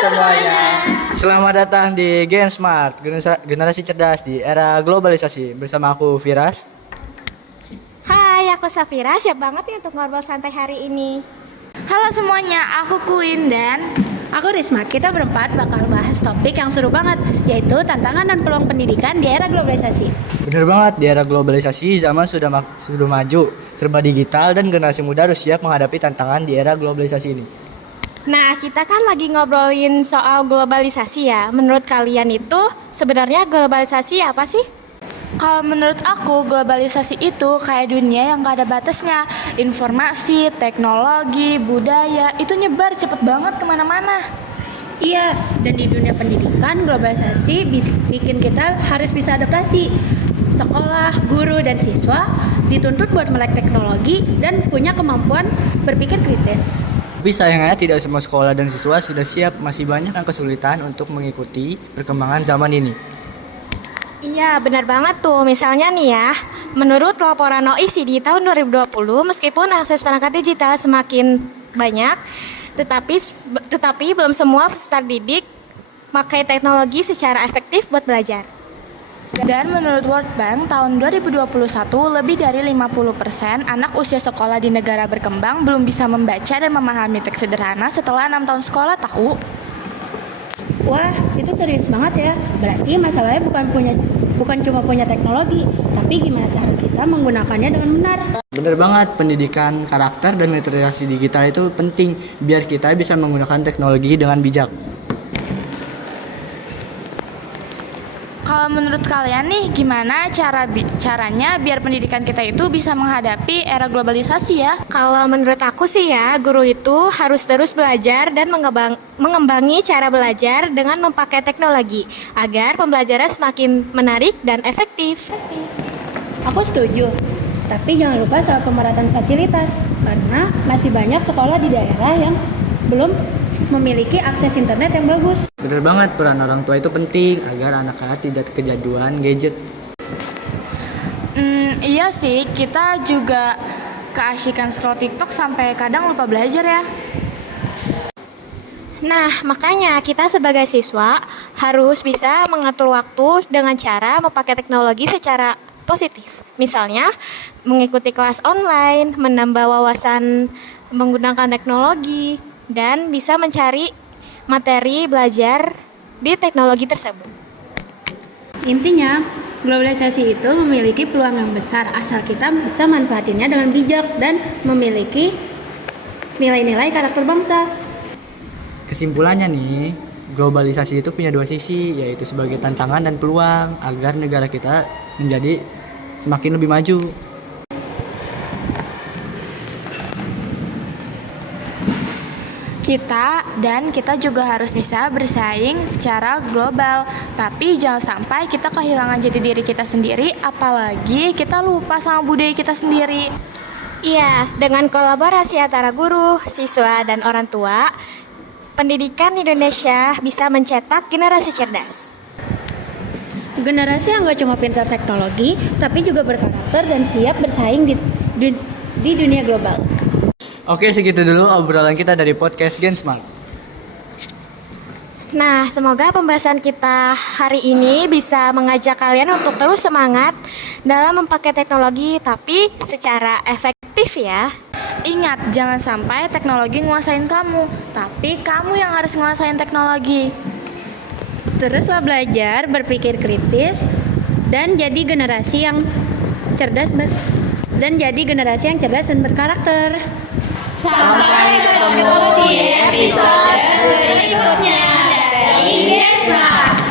semuanya. Selamat datang di Gen Smart, generasi cerdas di era globalisasi. Bersama aku Firas. Hai, aku Safira. Siap banget nih untuk ngobrol santai hari ini. Halo semuanya, aku Queen dan aku Risma. Kita berempat bakal bahas topik yang seru banget, yaitu tantangan dan peluang pendidikan di era globalisasi. Bener banget, di era globalisasi zaman sudah maju, serba digital dan generasi muda harus siap menghadapi tantangan di era globalisasi ini. Nah, kita kan lagi ngobrolin soal globalisasi ya. Menurut kalian itu sebenarnya globalisasi apa sih? kalau menurut aku globalisasi itu kayak dunia yang gak ada batasnya. Informasi, teknologi, budaya itu nyebar cepet banget kemana-mana. Iya, dan di dunia pendidikan, globalisasi bikin kita harus bisa adaptasi. Sekolah, guru, dan siswa dituntut buat melek teknologi dan punya kemampuan berpikir kritis. Tapi sayangnya tidak semua sekolah dan siswa sudah siap, masih banyak yang kesulitan untuk mengikuti perkembangan zaman ini. Iya, benar banget tuh. Misalnya nih ya, menurut laporan OECD tahun 2020, meskipun akses perangkat digital semakin banyak, tetapi belum semua peserta didik pakai teknologi secara efektif buat belajar. Dan menurut World Bank, tahun 2021 lebih dari 50% anak usia sekolah di negara berkembang belum bisa membaca dan memahami teks sederhana setelah 6 tahun sekolah tahu. Wah, itu serius banget ya. Berarti masalahnya bukan cuma punya teknologi, tapi gimana cara kita menggunakannya dengan benar. Bener banget, pendidikan karakter dan literasi digital itu penting biar kita bisa menggunakan teknologi dengan bijak. Kalau menurut kalian nih, gimana caranya biar pendidikan kita itu bisa menghadapi era globalisasi ya? Kalau menurut aku sih ya, guru itu harus terus belajar dan mengembangi cara belajar dengan memakai teknologi agar pembelajaran semakin menarik dan efektif. Aku setuju, tapi jangan lupa soal pemerataan fasilitas, karena masih banyak sekolah di daerah yang belum memiliki akses internet yang bagus. Bener banget, peran orang tua itu penting agar anak-anak tidak kecanduan gadget. Iya sih, kita juga keasikan scroll TikTok sampai kadang lupa belajar ya. Nah, makanya kita sebagai siswa harus bisa mengatur waktu dengan cara memakai teknologi secara positif. Misalnya, mengikuti kelas online, menambah wawasan menggunakan teknologi, dan bisa mencari materi belajar di teknologi tersebut. Intinya, globalisasi itu memiliki peluang yang besar asal kita bisa manfaatinnya dengan bijak dan memiliki nilai-nilai karakter bangsa. Kesimpulannya nih, globalisasi itu punya dua sisi, yaitu sebagai tantangan dan peluang agar negara kita menjadi semakin lebih maju. Kita juga harus bisa bersaing secara global. Tapi jangan sampai kita kehilangan jati diri kita sendiri, apalagi kita lupa sama budaya kita sendiri. Iya, dengan kolaborasi antara guru, siswa, dan orang tua, pendidikan Indonesia bisa mencetak generasi cerdas. Generasi yang gak cuma pintar teknologi, tapi juga berkarakter dan siap bersaing di dunia global. Oke, segitu dulu obrolan kita dari podcast Gen Smart. Nah, semoga pembahasan kita hari ini bisa mengajak kalian untuk terus semangat dalam memakai teknologi, tapi secara efektif ya. Ingat, jangan sampai teknologi nguasain kamu, tapi kamu yang harus nguasain teknologi. Teruslah belajar, berpikir kritis, dan jadi generasi yang cerdas dan berkarakter. Sampai ketemu di episode berikutnya dari Gen Smart.